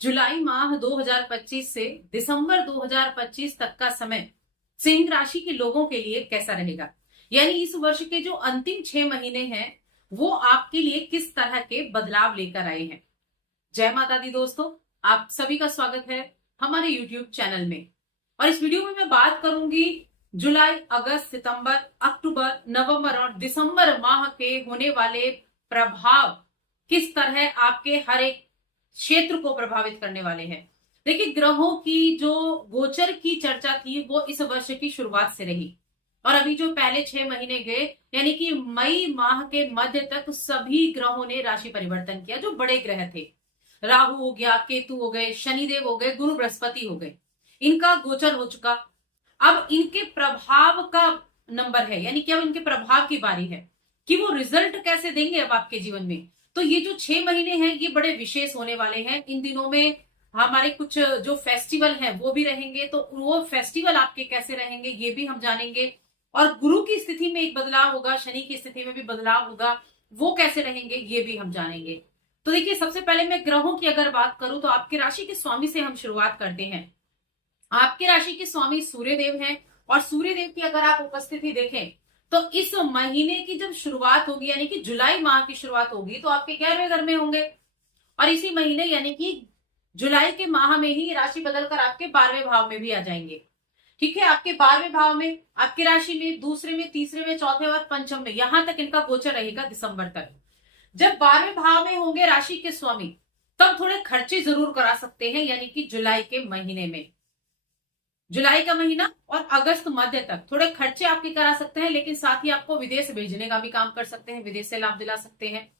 जुलाई माह 2025 से दिसंबर 2025 तक का समय सिंह राशि के लोगों के लिए कैसा रहेगा। यानी इस वर्ष के जो अंतिम 6 महीने हैं वो आपके लिए किस तरह के बदलाव लेकर आए हैं। जय माता दी दोस्तों, आप सभी का स्वागत है हमारे YouTube चैनल में। और इस वीडियो में मैं बात करूंगी जुलाई, अगस्त, सितंबर, अक्टूबर, नवंबर और दिसंबर माह के होने वाले प्रभाव किस तरह आपके हर एक क्षेत्र को प्रभावित करने वाले हैं। देखिए, ग्रहों की जो गोचर की चर्चा थी वो इस वर्ष की शुरुआत से रही और अभी जो पहले 6 महीने गए यानी कि मई माह के मध्य तक सभी ग्रहों ने राशि परिवर्तन किया। जो बड़े ग्रह थे, राहु हो गया, केतु हो गए, शनिदेव हो गए, गुरु बृहस्पति हो गए, इनका गोचर हो चुका। अब इनके प्रभाव का नंबर है, यानी कि अब इनके प्रभाव की बारी है कि वो रिजल्ट कैसे देंगे अब आपके जीवन में। तो ये जो 6 महीने हैं ये बड़े विशेष होने वाले हैं। इन दिनों में हमारे कुछ जो फेस्टिवल हैं वो भी रहेंगे, तो वो फेस्टिवल आपके कैसे रहेंगे ये भी हम जानेंगे। और गुरु की स्थिति में एक बदलाव होगा, शनि की स्थिति में भी बदलाव होगा, वो कैसे रहेंगे ये भी हम जानेंगे। तो देखिए, सबसे पहले मैं ग्रहों की अगर बात करूं तो आपकी राशि के स्वामी से हम शुरुआत करते हैं। आपके राशि के स्वामी सूर्यदेव हैं और सूर्यदेव की अगर आप उपस्थिति देखें तो इस महीने की जब शुरुआत होगी यानी कि जुलाई माह की शुरुआत होगी तो आपके 11वें घर में होंगे और इसी महीने यानी कि जुलाई के माह में ही राशि बदलकर आपके 12वें भाव में भी आ जाएंगे। ठीक है, आपके 12वें भाव में, आपकी राशि में, दूसरे में, तीसरे में, चौथे और पंचम में, यहां तक इनका गोचर रहेगा दिसंबर तक। जब 12वें भाव में होंगे राशि के स्वामी तब थोड़े खर्चे जरूर करा सकते हैं, यानी कि जुलाई के महीने में, जुलाई का महीना और अगस्त मध्य तक थोड़े खर्चे आपके करा सकते हैं, लेकिन साथ ही आपको विदेश भेजने का भी काम कर सकते हैं, विदेश से लाभ दिला सकते हैं।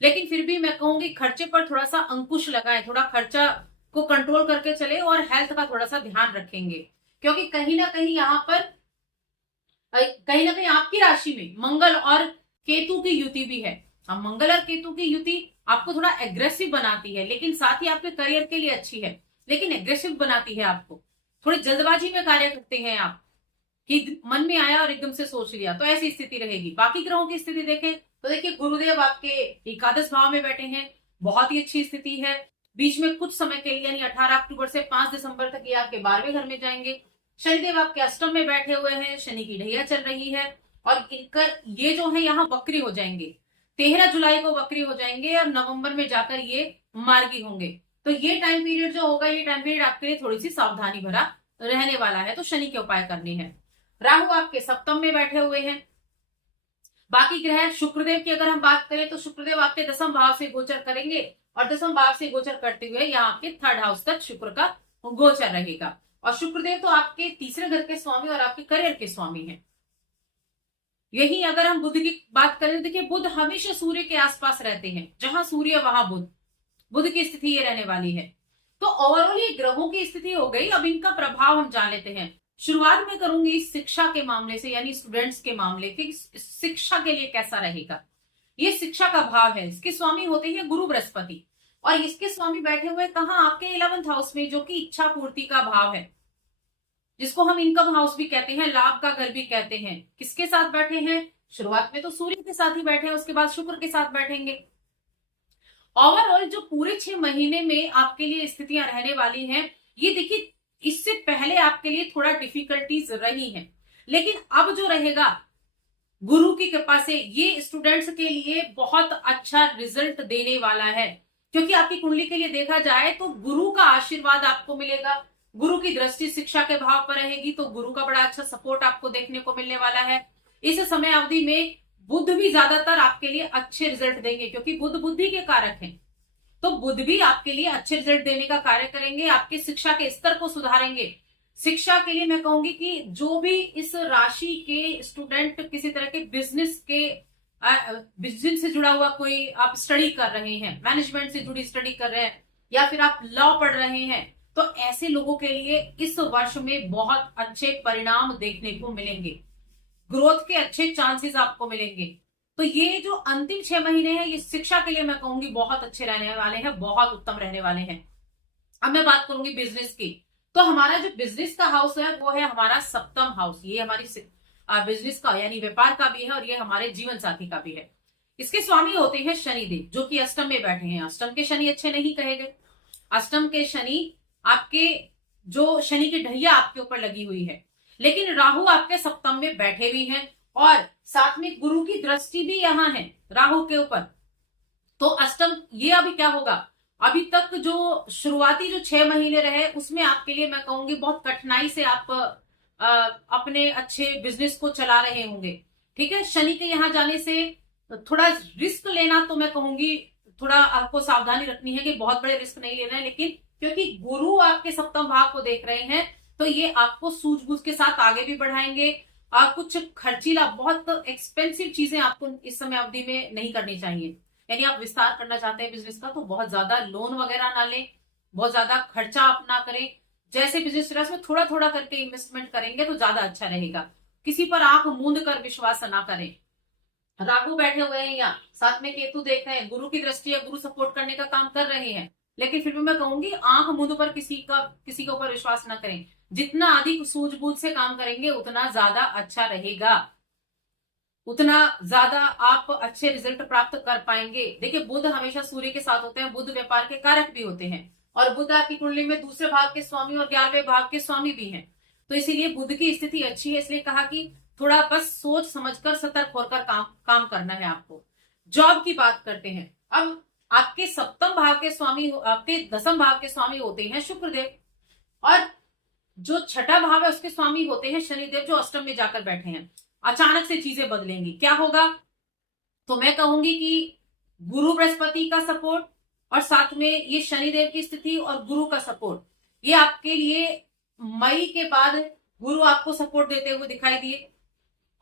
लेकिन फिर भी मैं कहूंगी खर्चे पर थोड़ा सा अंकुश लगाएं, थोड़ा खर्चा को कंट्रोल करके चले और हेल्थ का थोड़ा सा ध्यान रखेंगे, क्योंकि कहीं ना कहीं यहाँ पर कहीं ना कहीं आपकी राशि में मंगल और केतु की युति भी है। अब मंगल और केतु की युति आपको थोड़ा एग्रेसिव बनाती है, लेकिन साथ ही आपके करियर के लिए अच्छी है, लेकिन एग्रेसिव बनाती है आपको। थोड़ी जल्दबाजी में कार्य करते हैं आप कि मन में आया और एकदम से सोच लिया, तो ऐसी स्थिति रहेगी। बाकी ग्रहों की स्थिति देखें तो देखिए, गुरुदेव आपके एकादश भाव में बैठे हैं, बहुत ही अच्छी स्थिति है। बीच में कुछ समय के लिए यानी 18 अक्टूबर से 5 दिसंबर तक ये आपके 12वें घर में जाएंगे। शनिदेव आपके अष्टम में बैठे हुए हैं, शनि की ढैया चल रही है और इनका ये जो है यहाँ वक्री हो जाएंगे। 13 जुलाई को वक्री हो जाएंगे और नवंबर में जाकर ये मार्गी होंगे। तो ये टाइम पीरियड जो होगा, ये टाइम पीरियड आपके लिए थोड़ी सी सावधानी भरा रहने वाला है, तो शनि के उपाय करने हैं। राहु आपके सप्तम में बैठे हुए हैं। बाकी ग्रह, शुक्रदेव की अगर हम बात करें तो शुक्रदेव आपके 10वें भाव से गोचर करेंगे और 10वें भाव से गोचर करते हुए यहाँ आपके 3rd हाउस तक शुक्र का गोचर रहेगा। और शुक्रदेव तो आपके तीसरे घर के स्वामी और आपके करियर के स्वामी हैं। यही अगर हम बुध की बात करें, देखिए बुध हमेशा सूर्य के आसपास रहते हैं, जहां सूर्य वहां बुध, बुध की स्थिति ये रहने वाली है। तो ओवरऑल ये ग्रहों की स्थिति हो गई। अब इनका प्रभाव हम जान लेते हैं। शुरुआत में करूंगी शिक्षा के मामले से, यानी स्टूडेंट्स के मामले की, शिक्षा के लिए कैसा रहेगा। ये शिक्षा का भाव है, इसके स्वामी होते हैं गुरु बृहस्पति और इसके स्वामी बैठे हुए कहाँ, आपके 11th हाउस में, जो कि इच्छा पूर्ति का भाव है, जिसको हम इनकम हाउस भी कहते हैं, लाभ का घर भी कहते हैं। किसके साथ बैठे हैं? शुरुआत में तो सूर्य के साथ ही बैठे हैं, उसके बाद शुक्र के साथ बैठेंगे। ओवरऑल जो पूरे 6 महीने में आपके लिए स्थितियां रहने वाली हैं, ये देखिए इससे पहले आपके लिए थोड़ा डिफिकल्टीज रही हैं, लेकिन अब जो रहेगा गुरु की कृपा से ये स्टूडेंट्स के लिए बहुत अच्छा रिजल्ट देने वाला है। क्योंकि आपकी कुंडली के लिए देखा जाए तो गुरु का आशीर्वाद आपको मिलेगा, गुरु की दृष्टि शिक्षा के भाव पर रहेगी, तो गुरु का बड़ा अच्छा सपोर्ट आपको देखने को मिलने वाला है। इस समय अवधि में बुध भी ज्यादातर आपके लिए अच्छे रिजल्ट देंगे, क्योंकि बुध बुद्धि के कारक हैं, तो बुध भी आपके लिए अच्छे रिजल्ट देने का कार्य करेंगे, आपकी शिक्षा के स्तर को सुधारेंगे। शिक्षा के लिए मैं कहूंगी कि जो भी इस राशि के स्टूडेंट किसी तरह के बिजनेस से जुड़ा हुआ कोई आप स्टडी कर रहे हैं, मैनेजमेंट से जुड़ी स्टडी कर रहे हैं, या फिर आप लॉ पढ़ रहे हैं, तो ऐसे लोगों के लिए इस वर्ष में बहुत अच्छे परिणाम देखने को मिलेंगे, ग्रोथ के अच्छे चांसेस आपको मिलेंगे। तो ये जो अंतिम 6 महीने हैं ये शिक्षा के लिए मैं कहूंगी बहुत अच्छे रहने वाले हैं, बहुत उत्तम रहने वाले हैं। अब मैं बात करूंगी बिजनेस की, तो हमारा जो बिजनेस का हाउस है वो है हमारा 7वां हाउस। ये हमारी बिजनेस का यानी व्यापार का भी है और ये हमारे जीवन साथी का भी है। इसके स्वामी होते हैं शनिदेव, जो कि अष्टम में बैठे हैं। अष्टम के शनि अच्छे नहीं कहे गए, अष्टम के शनि आपके, जो शनि की ढैया आपके ऊपर लगी हुई है, लेकिन राहु आपके सप्तम में बैठे भी हैं और साथ में गुरु की दृष्टि भी यहाँ है राहु के ऊपर। तो अष्टम ये अभी क्या होगा, अभी तक जो शुरुआती जो 6 महीने रहे उसमें आपके लिए मैं कहूंगी बहुत कठिनाई से आप अपने अच्छे बिजनेस को चला रहे होंगे। ठीक है, शनि के यहाँ जाने से थोड़ा रिस्क लेना, तो मैं कहूंगी थोड़ा आपको सावधानी रखनी है कि बहुत बड़े रिस्क नहीं लेना है, लेकिन क्योंकि गुरु आपके सप्तम भाव को देख रहे हैं तो ये आपको सूझबूझ के साथ आगे भी बढ़ाएंगे। कुछ खर्चीला बहुत एक्सपेंसिव चीजें आपको इस समय अवधि में नहीं करनी चाहिए। यानी आप विस्तार करना चाहते हैं बिजनेस का तो बहुत ज्यादा लोन वगैरह ना लें, बहुत ज्यादा खर्चा आप ना करें। जैसे बिजनेस चल रहा है उसमें थोड़ा थोड़ा करके इन्वेस्टमेंट करेंगे तो ज्यादा अच्छा रहेगा। किसी पर आंख मूंद कर विश्वास ना करें। राहु बैठे हुए हैं यहाँ, साथ में केतु देख रहे हैं, गुरु की दृष्टि है, गुरु सपोर्ट करने का काम कर रहे हैं, लेकिन फिर भी मैं कहूंगी आंख मूंद पर किसी के ऊपर विश्वास ना करें। जितना अधिक सूझबूझ से काम करेंगे उतना ज्यादा अच्छा रहेगा, उतना ज्यादा आप अच्छे रिजल्ट प्राप्त कर पाएंगे। देखिए बुध हमेशा सूर्य के साथ होते हैं, बुध व्यापार के कारक भी होते हैं और बुध आपकी कुंडली में दूसरे भाव के स्वामी और 11वें भाव के स्वामी भी हैं। तो इसीलिए बुध की स्थिति अच्छी है, इसलिए कहा कि थोड़ा बस सोच समझकर सतर्क होकर काम करना है आपको। जॉब की बात करते हैं। अब आपके सप्तम भाव के स्वामी, आपके दसम भाव के स्वामी होते हैं शुक्रदेव और जो छठा भाव है उसके स्वामी होते हैं शनिदेव, जो अष्टम में जाकर बैठे हैं। अचानक से चीजें बदलेंगी, क्या होगा, तो मैं कहूंगी कि गुरु बृहस्पति का सपोर्ट और साथ में ये शनिदेव की स्थिति और गुरु का सपोर्ट, ये आपके लिए मई के बाद गुरु आपको सपोर्ट देते हुए दिखाई दिए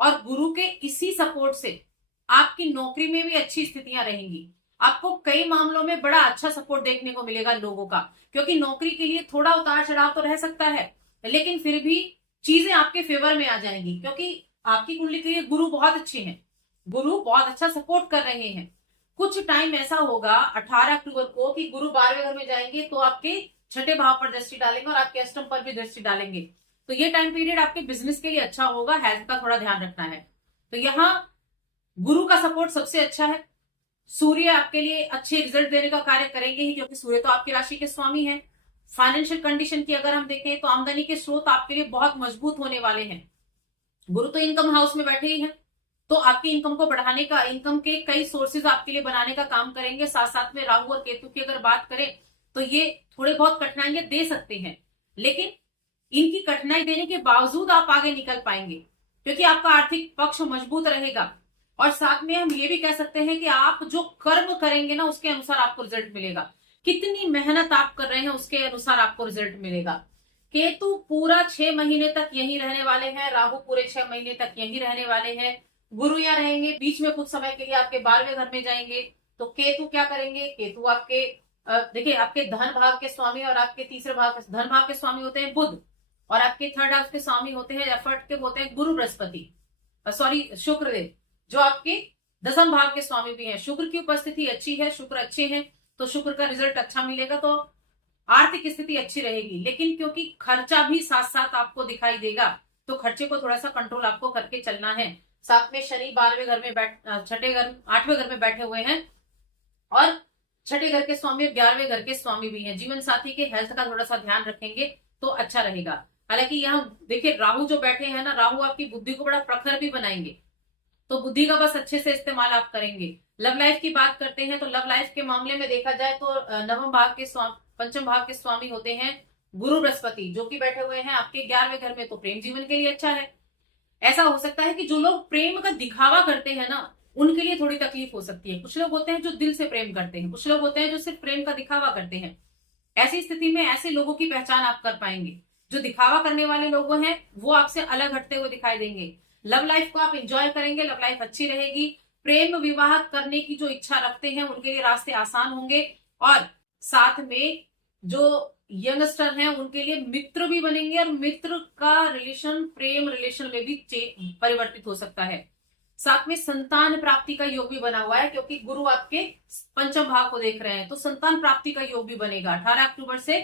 और गुरु के इसी सपोर्ट से आपकी नौकरी में भी अच्छी स्थितियां रहेंगी। आपको कई मामलों में बड़ा अच्छा सपोर्ट देखने को मिलेगा लोगों का, क्योंकि नौकरी के लिए थोड़ा उतार चढ़ाव तो रह सकता है, लेकिन फिर भी चीजें आपके फेवर में आ जाएंगी, क्योंकि आपकी कुंडली के लिए गुरु बहुत अच्छे हैं, गुरु बहुत अच्छा सपोर्ट कर रहे हैं। कुछ टाइम ऐसा होगा 18 अक्टूबर को कि गुरु 12वें घर में जाएंगे तो आपके छठे भाव पर दृष्टि डालेंगे और आपके अष्टम पर भी दृष्टि डालेंगे। तो ये टाइम पीरियड आपके बिजनेस के लिए अच्छा होगा, हेल्थ का थोड़ा ध्यान रखना है। तो यहाँ गुरु का सपोर्ट सबसे अच्छा है। सूर्य आपके लिए अच्छे रिजल्ट देने का कार्य करेंगे ही, क्योंकि सूर्य तो आपकी राशि के स्वामी है। फाइनेंशियल कंडीशन की अगर हम देखें तो आमदनी के स्रोत आपके लिए बहुत मजबूत होने वाले हैं। गुरु तो इनकम हाउस में बैठे ही हैं, तो आपकी इनकम को बढ़ाने का, इनकम के कई सोर्सेज आपके लिए बनाने का काम करेंगे। साथ साथ में राहु और केतु की अगर बात करें तो ये थोड़े बहुत कठिनाइयां दे सकते हैं, लेकिन इनकी कठिनाई देने के बावजूद आप आगे निकल पाएंगे, क्योंकि आपका आर्थिक पक्ष मजबूत रहेगा। और साथ में हम ये भी कह सकते हैं कि आप जो कर्म करेंगे ना उसके अनुसार आपको रिजल्ट मिलेगा। कितनी मेहनत आप कर रहे हैं उसके अनुसार आपको रिजल्ट मिलेगा। केतु पूरा 6 महीने तक यही रहने वाले हैं, राहु पूरे 6 महीने तक यही रहने वाले हैं, गुरु यहाँ रहेंगे, बीच में कुछ समय के लिए आपके 12वें घर में जाएंगे। तो केतु क्या करेंगे, केतु आपके देखिए आपके धन भाव के स्वामी और आपके तीसरे भाव के धन भाव के स्वामी होते हैं बुध, और आपके थर्ड हाउस के स्वामी होते हैं एफर्ट के होते हैं गुरु बृहस्पति, सॉरी शुक्रदेव, जो आपके दसम भाव के स्वामी भी हैं। शुक्र की उपस्थिति अच्छी है, शुक्र अच्छे हैं तो शुक्र का रिजल्ट अच्छा मिलेगा, तो आर्थिक स्थिति अच्छी रहेगी। लेकिन क्योंकि खर्चा भी साथ साथ आपको दिखाई देगा तो खर्चे को थोड़ा सा कंट्रोल आपको करके चलना है। साथ में शनि 12वें घर में छठे घर 8वें घर में बैठे हुए हैं और छठे घर के स्वामी और 11वें घर के स्वामी भी हैं। जीवन साथी के हेल्थ का थोड़ा सा ध्यान रखेंगे तो अच्छा रहेगा। हालांकि यहाँ देखिए राहु जो बैठे हैं ना, राहु आपकी बुद्धि को बड़ा प्रखर भी बनाएंगे, तो बुद्धि का बस अच्छे से इस्तेमाल आप करेंगे। लव लाइफ की बात करते हैं तो लव लाइफ के मामले में देखा जाए तो नवम भाव के पंचम भाव के स्वामी होते हैं गुरु बृहस्पति, जो कि बैठे हुए हैं आपके 11वें घर में, तो प्रेम जीवन के लिए अच्छा है। ऐसा हो सकता है कि जो लोग प्रेम का दिखावा करते हैं ना उनके लिए थोड़ी तकलीफ हो सकती है। कुछ लोग होते हैं जो दिल से प्रेम करते हैं, कुछ लोग होते हैं जो सिर्फ प्रेम का दिखावा करते हैं। ऐसी स्थिति में ऐसे लोगों की पहचान आप कर पाएंगे। जो दिखावा करने वाले लोग हैं वो आपसे अलग हटते हुए दिखाई देंगे। लव लाइफ को आप एंजॉय करेंगे, लव लाइफ अच्छी रहेगी। प्रेम विवाह करने की जो इच्छा रखते हैं उनके लिए रास्ते आसान होंगे, और साथ में जो यंगस्टर हैं उनके लिए मित्र भी बनेंगे, और मित्र का रिलेशन प्रेम रिलेशन में भी परिवर्तित हो सकता है। साथ में संतान प्राप्ति का योग भी बना हुआ है, क्योंकि गुरु आपके पंचम भाव को देख रहे हैं, तो संतान प्राप्ति का योग भी बनेगा 18 अक्टूबर से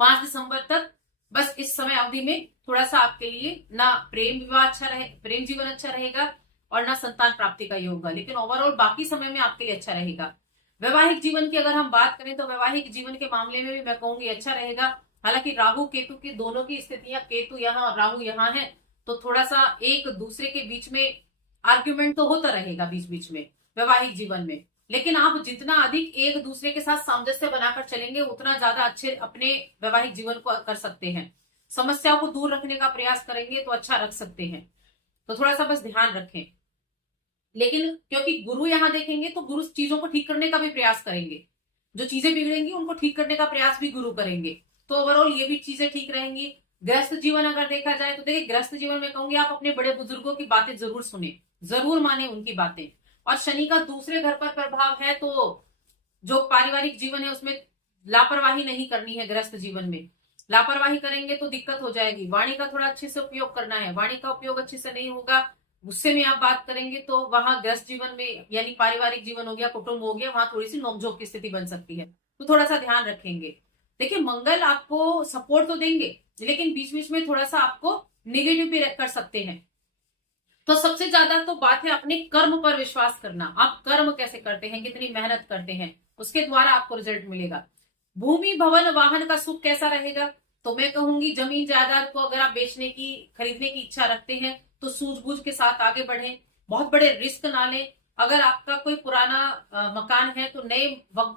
5 दिसंबर तक। बस इस समय अवधि में थोड़ा सा आपके लिए ना प्रेम विवाह अच्छा रहे, प्रेम जीवन अच्छा रहेगा और ना संतान प्राप्ति का योग होगा, लेकिन ओवरऑल बाकी समय में आपके लिए अच्छा रहेगा। वैवाहिक जीवन की अगर हम बात करें तो वैवाहिक जीवन के मामले में भी मैं कहूंगी अच्छा रहेगा। हालांकि राहु केतु की दोनों की स्थितियां, केतु यहाँ और राहु यहाँ है, तो थोड़ा सा एक दूसरे के बीच में आर्ग्यूमेंट तो होता रहेगा बीच बीच में वैवाहिक जीवन में। लेकिन आप जितना अधिक एक दूसरे के साथ सामंजस्य बनाकर चलेंगे उतना ज्यादा अच्छे अपने वैवाहिक जीवन को कर सकते हैं। समस्याओं को दूर रखने का प्रयास करेंगे तो अच्छा रख सकते हैं। तो थोड़ा सा बस ध्यान रखें। लेकिन क्योंकि गुरु यहां देखेंगे तो गुरु चीजों को ठीक करने का भी प्रयास करेंगे, जो चीजें बिगड़ेंगी उनको ठीक करने का प्रयास भी गुरु करेंगे। तो ओवरऑल ये भी चीजें ठीक रहेंगी। ग्रस्त जीवन अगर देखा जाए तो देखिए, ग्रस्त जीवन में कहूंगी आप अपने बड़े बुजुर्गों की बातें जरूर सुने, जरूर माने उनकी बातें। और शनि का दूसरे घर पर प्रभाव है, तो जो पारिवारिक जीवन है उसमें लापरवाही नहीं करनी है। ग्रस्त जीवन में लापरवाही करेंगे तो दिक्कत हो जाएगी। वाणी का थोड़ा अच्छे से उपयोग करना है। वाणी का उपयोग अच्छे से नहीं होगा, गुस्से में आप बात करेंगे तो वहां ग्रस्त जीवन में यानी पारिवारिक जीवन हो गया, कुटुंब हो गया, वहां थोड़ी सी नोकझोंक की स्थिति बन सकती है। तो थोड़ा सा ध्यान रखेंगे। देखिए, मंगल आपको सपोर्ट तो देंगे लेकिन बीच बीच में थोड़ा सा आपको निगेटिव भी कर सकते हैं। तो सबसे ज्यादा तो बात है अपने कर्म पर विश्वास करना। आप कर्म कैसे करते हैं, कितनी मेहनत करते हैं, उसके द्वारा आपको रिजल्ट मिलेगा। भूमि भवन वाहन का सुख कैसा रहेगा, तो मैं कहूंगी जमीन जायदाद को अगर आप बेचने की, खरीदने की इच्छा रखते हैं तो सूझबूझ के साथ आगे बढ़ें, बहुत बड़े रिस्क ना लें। अगर आपका कोई पुराना मकान है तो नए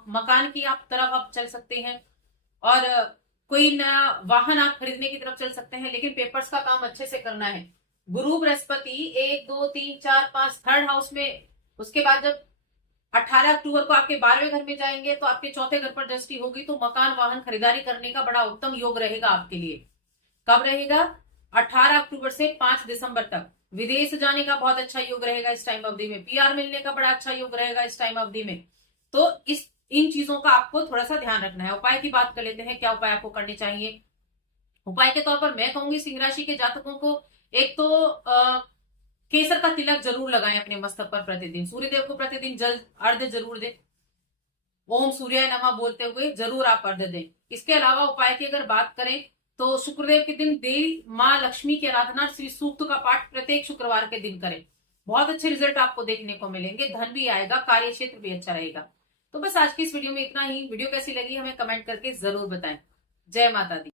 मकान की आप तरफ आप चल सकते हैं, और कोई नया वाहन आप खरीदने की तरफ चल सकते हैं। लेकिन पेपर्स का काम अच्छे से करना है। गुरु बृहस्पति 1 2 3 4 5 थर्ड हाउस में, उसके बाद जब 18 अक्टूबर को आपके 12वें घर में जाएंगे तो आपके चौथे घर पर दृष्टि होगी, तो मकान वाहन खरीदारी करने का बड़ा उत्तम योग रहेगा आपके लिए। कब रहेगा? 18 अक्टूबर से 5 दिसंबर तक। विदेश जाने का बहुत अच्छा योग रहेगा इस टाइम अवधि में। पीआर मिलने का बड़ा अच्छा योग रहेगा इस टाइम अवधि में। तो इन चीजों का आपको थोड़ा सा ध्यान रखना है। उपाय की बात कर लेते हैं, क्या उपाय आपको करने चाहिए। उपाय के तौर पर मैं कहूंगी सिंह राशि के जातकों को एक तो केसर का तिलक जरूर लगाएं अपने मस्तक पर प्रतिदिन। सूर्यदेव को प्रतिदिन जल अर्घ्य जरूर दें। ओम सूर्याय नमः बोलते हुए जरूर आप अर्घ्य दें। इसके अलावा उपाय की अगर बात करें तो शुक्रदेव के दिन देवी माँ लक्ष्मी की आराधना, श्री सूक्त का पाठ प्रत्येक शुक्रवार के दिन करें। बहुत अच्छे रिजल्ट आपको देखने को मिलेंगे, धन भी आएगा, कार्य क्षेत्र भी अच्छा रहेगा। तो बस आज की इस वीडियो में इतना ही। वीडियो कैसी लगी हमें कमेंट करके जरूर बताएं। जय माता दी।